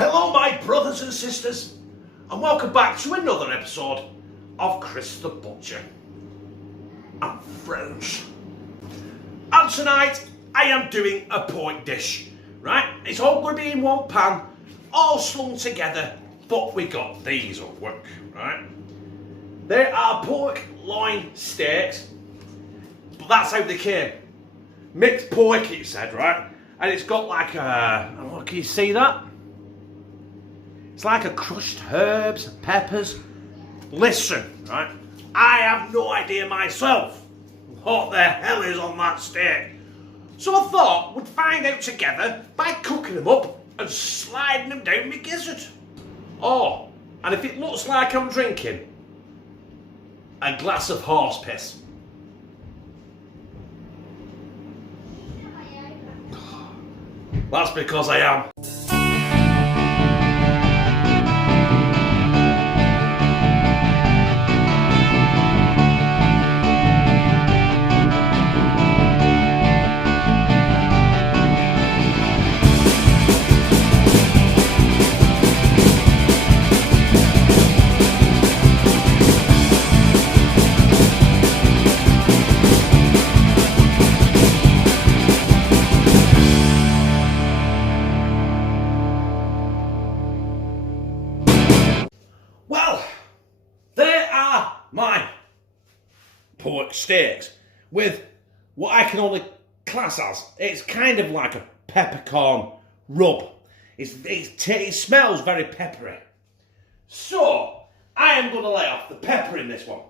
Hello my brothers and sisters, and welcome back to another episode of Chris the Butcher and Friends. And tonight I am doing a pork dish, right? It's all going to be in one pan, all slung together, but we got these at work, right? There are pork loin steaks, but that's how they came. Mixed pork, it said, right? And it's got like a, oh, can you see that? It's like a crushed herbs, peppers. Listen, right? I have no idea myself what the hell is on that steak. So I thought we'd find out together by cooking them up and sliding them down my gizzard. Oh, and if it looks like I'm drinking a glass of horse piss. That's because I am. My pork steaks with what I can only class as, it's kind of like a peppercorn rub. It smells very peppery. So, I am going to lay off the pepper in this one.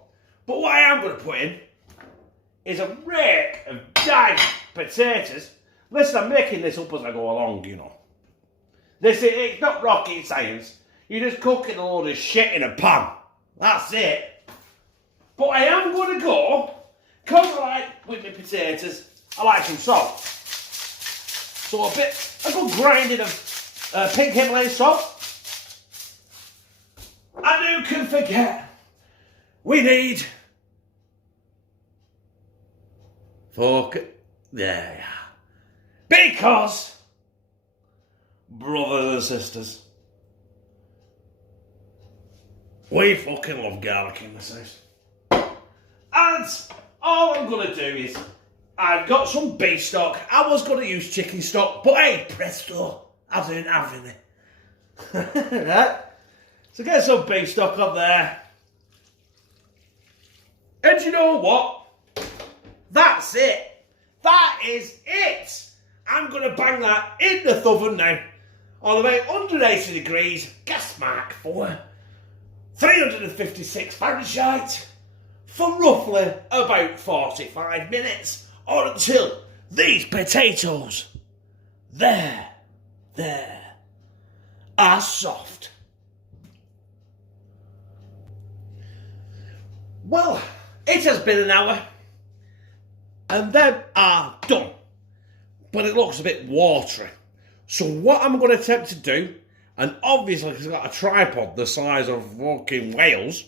But what I am going to put in is a rake of diced potatoes. Listen, I'm making this up as I go along, you know. It's not rocket science. You're just cooking a load of shit in a pan. That's it. But I am going to go, because I like, with my potatoes, I like some salt. So a good grinding of pink Himalayan salt. And who can forget, we need fork, there you are. Because, brothers and sisters, we fucking love garlic in this house. And all I'm going to do is, I've got some beef stock. I was going to use chicken stock, but hey, presto, I didn't have any. Right? So get some beef stock on there. And you know what? That's it. That is it. I'm going to bang that in the oven now. On about 180 degrees, gas mark 4, 356 Fahrenheit. For roughly about 45 minutes, or until these potatoes, there, are soft. Well, it has been an hour, and them are done, but it looks a bit watery. So what I'm going to attempt to do, and obviously because I've got a tripod the size of fucking Wales,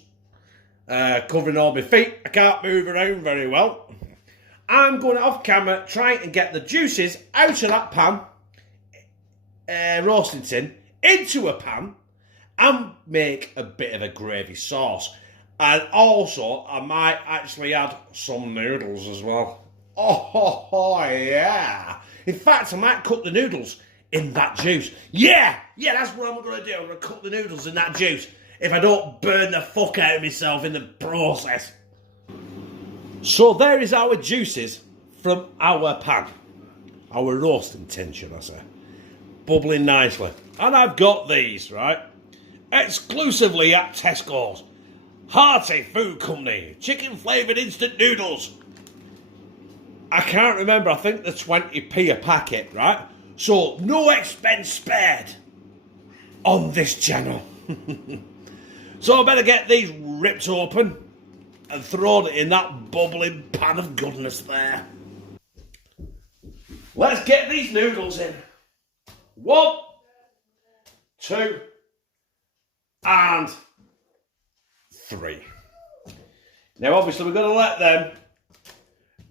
covering all my feet, I can't move around very well. I'm going off camera trying to get the juices out of that pan, roasting tin, into a pan, and make a bit of a gravy sauce. And also, I might actually add some noodles as well. Oh yeah. In fact, I might cook the noodles in that juice. Yeah, that's what I'm going to do. I'm going to cook the noodles in that juice. If I don't burn the fuck out of myself in the process. So there is our juices from our pan. Our roasting tin, should I say. Bubbling nicely. And I've got these, right? Exclusively at Tesco's. Hearty Food Company. Chicken flavoured instant noodles. I can't remember, I think they're 20p a packet, right? So no expense spared on this channel. So I better get these ripped open and throw it in that bubbling pan of goodness there. Let's get these noodles in. 1, 2, and 3. Now obviously we're going to let them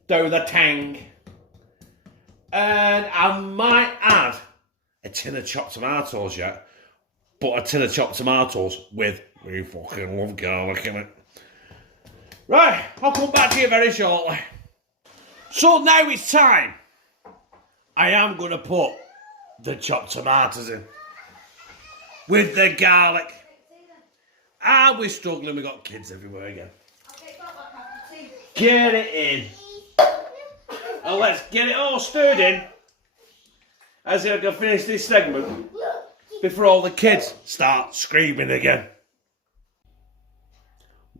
do the tang. And I might add a tin of chopped tomatoes yet. but a tin of chopped tomatoes with, we fucking love garlic in it. Right, I'll come back to you very shortly. So now it's time. I am going to put the chopped tomatoes in. With the garlic. Are we struggling? We've got kids everywhere again. Get it in. And let's get it all stirred in. As I can finish this segment before all the kids start screaming again.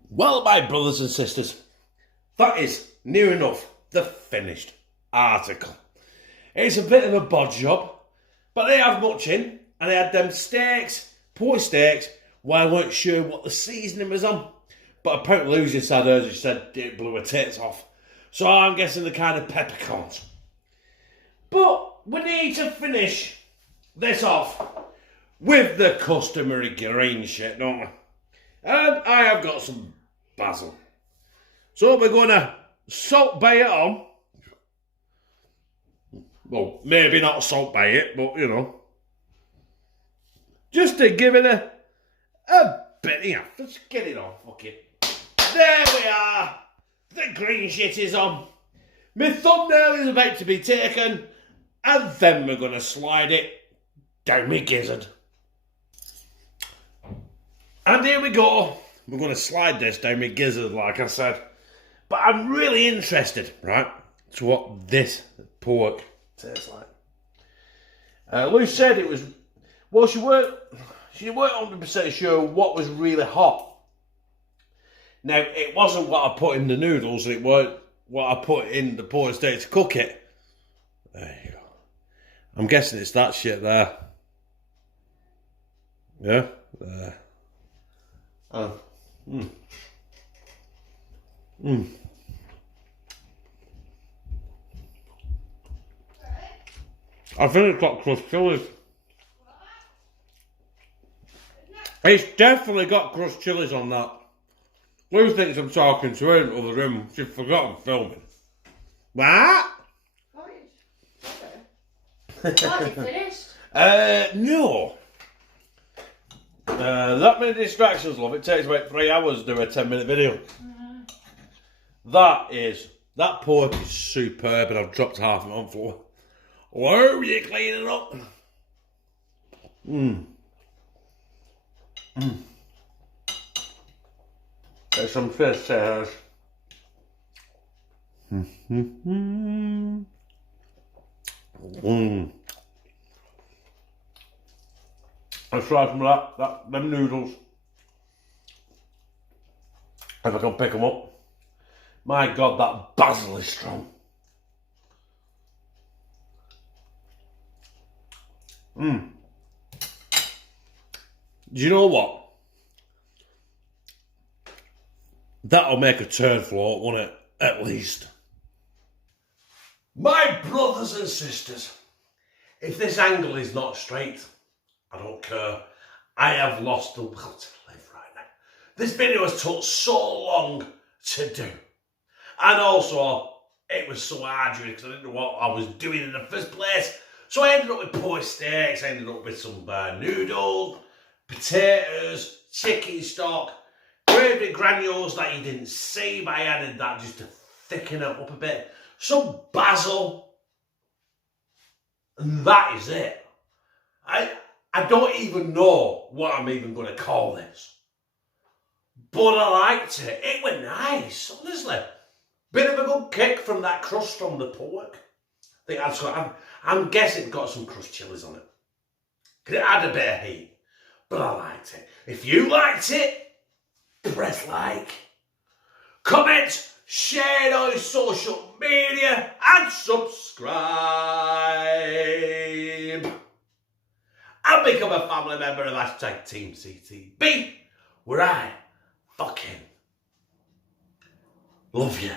Well, my brothers and sisters, that is near enough the finished article. It's a bit of a bod job, but they have much in, and they had them steaks, poor steaks, where I weren't sure what the seasoning was on, but apparently Lucy said hers, she said it blew her tits off. So I'm guessing the kind of peppercorns. But we need to finish this off with the customary green shit, don't we? And I have got some basil. So we're going to salt bay it on. Well, maybe not salt bay it, but you know. Just to give it a bit, yeah, let's get it on, fuck it. There we are. The green shit is on. My thumbnail is about to be taken, and then we're going to slide it down my gizzard. And here we go. We're going to slide this down my gizzard, like I said. But I'm really interested, right, to what this pork tastes like. Lou said it was, well, she weren't 100% sure what was really hot. Now, it wasn't what I put in the noodles, it weren't what I put in the pork steak to cook it. There you go. I'm guessing it's that shit there. Yeah? There. Oh. I think it's got crushed chilies. It's definitely got crushed chilies on that. Lou thinks I'm talking to her in the other room. She's forgotten filming. What? Are you finished? No. That many distractions, love. It takes about 3 hours to do a 10-minute video. That pork is superb, and I've dropped half of it on the floor. Whoa, you cleaning up? There's some fish there. Aside from them noodles, if I can pick them up, my God, that basil is strong. Do you know what? That'll make a turd float, won't it? At least. My brothers and sisters, if this angle is not straight, I don't care. I have lost the will to live right now. This video has took so long to do. And also, it was so arduous because I didn't know what I was doing in the first place. So I ended up with poor steaks, I ended up with some noodles, potatoes, chicken stock, gravy granules that you didn't see, but I added that just to thicken it up a bit. Some basil. And that is it. I don't even know what I'm even going to call this. But I liked it. It was nice, honestly. Bit of a good kick from that crust from the pork. I think that's what I'm guessing it got some crushed chilies on it. Because it had a bit of heat. But I liked it. If you liked it, press like. Comment, share it on social media, and subscribe. And become a family member of #TeamCTB, where I fucking love you.